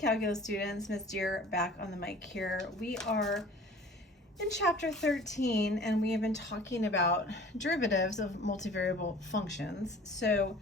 calculus students, Ms. Deer back on the mic here. We are in chapter 13 and we have been talking about derivatives of multivariable functions. So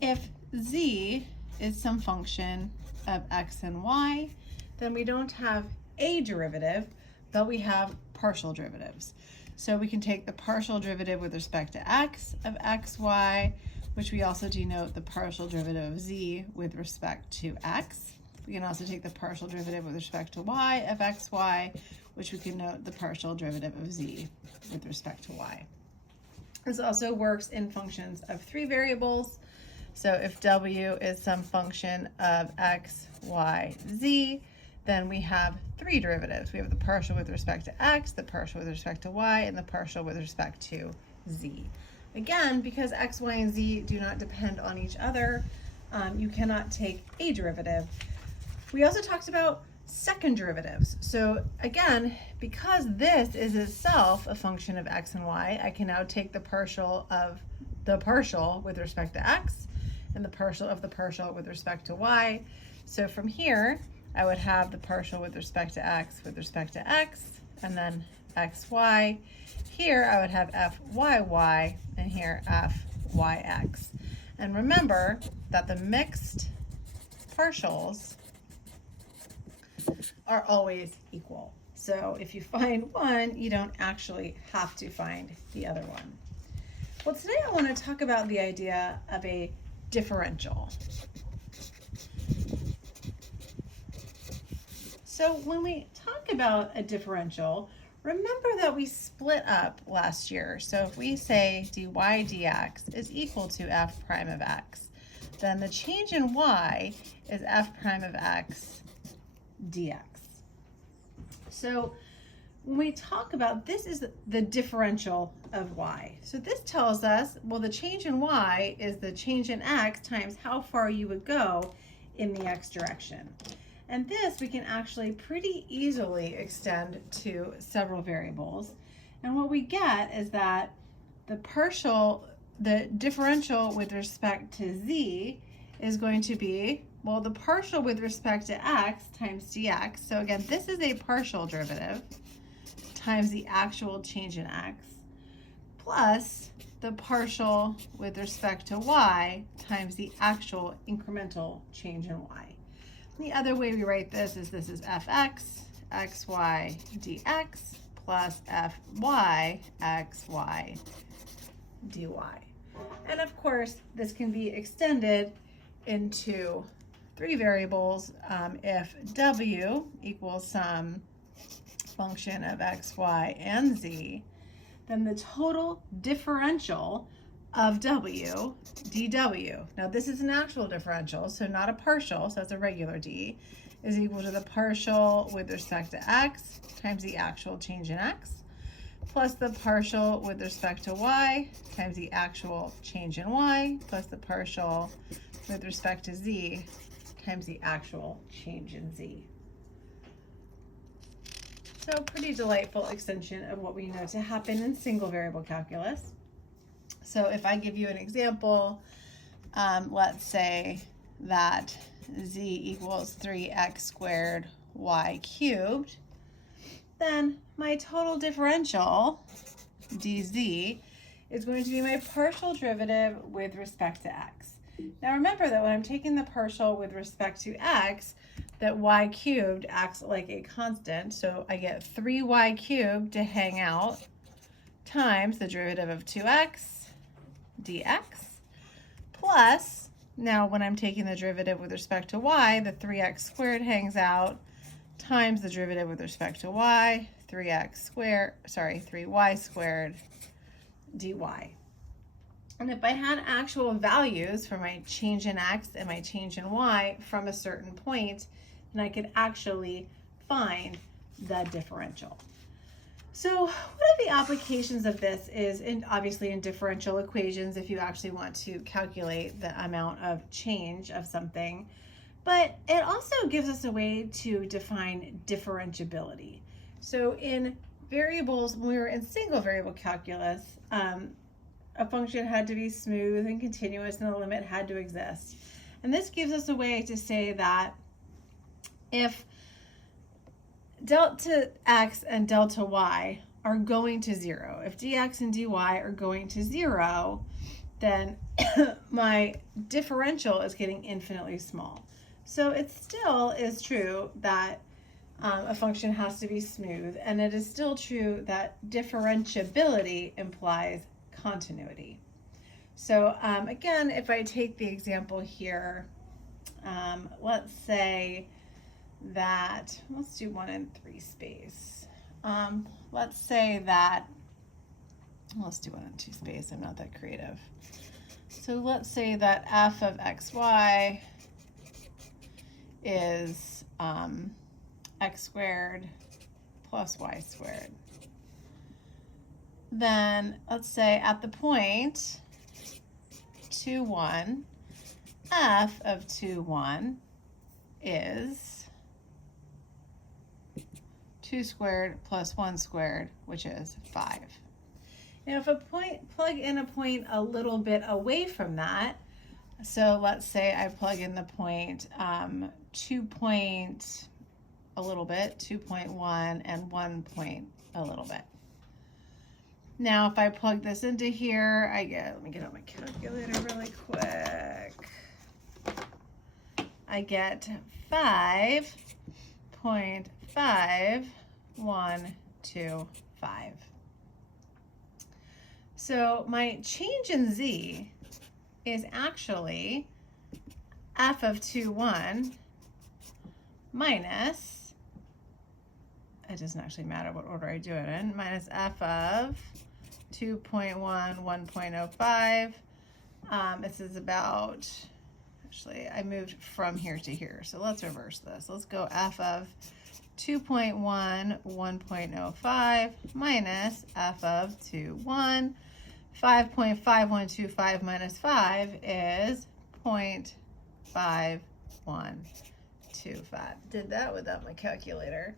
if z is some function of x and y, then we don't have a derivative, but we have partial derivatives. So we can take the partial derivative with respect to x of xy, which we also denote the partial derivative of z with respect to x. We can also take the partial derivative with respect to y of xy, which we can note the partial derivative of z with respect to y. This also works in functions of three variables. So if w is some function of x, y, z, then we have three derivatives. We have the partial with respect to x, the partial with respect to y, and the partial with respect to z. Again, because x, y, and z do not depend on each other, you cannot take a derivative. We also talked about second derivatives. So again, because this is itself a function of x and y, I can now take the partial of the partial with respect to x and the partial of the partial with respect to y. So from here, I would have the partial with respect to x, and then xy. Here I would have fyy, and here fyx. And remember that the mixed partials are always equal. So if you find one, you don't actually have to find the other one. Well, today I want to talk about the idea of a differential. So when we talk about a differential, remember that we split up last year. So if we say dy dx is equal to f prime of x, then the change in y is f prime of x dx. So when we talk about this is the differential of y. So this tells us, well, the change in y is the change in x times how far you would go in the x direction. And this we can actually pretty easily extend to several variables. And what we get is that the differential with respect to z is going to be, well, the partial with respect to x times dx. So again, this is a partial derivative times the actual change in x, plus the partial with respect to y times the actual incremental change in y. The other way we write this is fx xy dx plus fy xy dy. And of course, this can be extended into three variables. If w equals some function of x, y, and z, then the total differential of w, dw, now this is an actual differential, so not a partial, so it's a regular d, is equal to the partial with respect to x times the actual change in x, plus the partial with respect to y times the actual change in y, plus the partial with respect to z times the actual change in z. So pretty delightful extension of what we know to happen in single variable calculus. So if I give you an example, let's say that z equals 3x squared y cubed, then my total differential, dz, is going to be my partial derivative with respect to x. Now remember that when I'm taking the partial with respect to x, that y cubed acts like a constant, so I get 3y cubed to hang out times the derivative of 2x dx, plus, now when I'm taking the derivative with respect to y, the 3x squared hangs out, times the derivative with respect to y, 3y squared dy. And if I had actual values for my change in x and my change in y from a certain point, then I could actually find the differential. So one of the applications of this is obviously in differential equations if you actually want to calculate the amount of change of something, but it also gives us a way to define differentiability. So in variables, when we were in single variable calculus, a function had to be smooth and continuous and the limit had to exist. And this gives us a way to say that If delta x and delta y are going to 0, if dx and dy are going to 0, then my differential is getting infinitely small. So it still is true that a function has to be smooth, and it is still true that differentiability implies continuity. So again, if I take the example here, let's say that, let's do 1 and 3 space. Let's say that, let's do 1 and 2 space, I'm not that creative. So let's say that f of xy is x squared plus y squared. Then let's say at the point 2, 1, f of 2, 1 is 2 squared plus 1 squared, which is 5. Now if a point, plug in a point a little bit away from that, so let's say I plug in the point 2 point a little bit, 2.1, and 1 point a little bit. Now if I plug this into here, I get, let me get out my calculator really quick. I get 5.5125. So my change in z is actually f of 2, 1 minus, it doesn't actually matter what order I do it in, minus f of 2.1, 1.05. This is about, actually I moved from here to here, so let's reverse this. Let's go f of 2.1, 1.05 minus f of 2, 1. 5.5125 minus 5 is 0.5125. Did that without my calculator.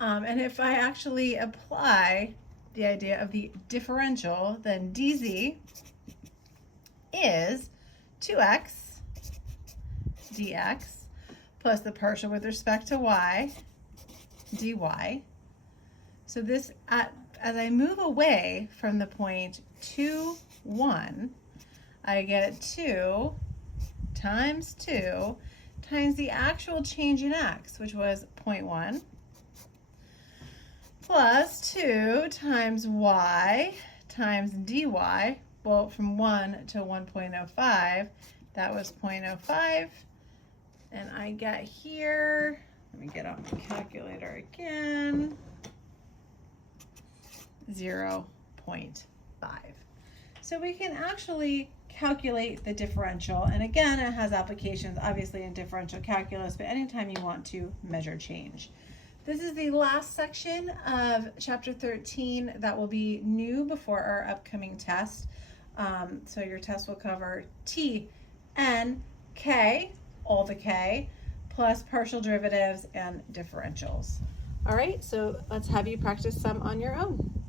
And if I actually apply the idea of the differential, then dz is 2x dx plus the partial with respect to y dy. So this, as I move away from the point 2, 1, I get 2 times 2 times the actual change in x, which was 0.1, plus 2 times y times dy. Well, from 1 to 1.05, that was 0.05. And I get here, let me get out my calculator again, 0.5. So we can actually calculate the differential, and again, it has applications obviously in differential calculus, but anytime you want to measure change. This is the last section of chapter 13 that will be new before our upcoming test. So your test will cover t, n, k, all the k, plus partial derivatives and differentials. All right, so let's have you practice some on your own.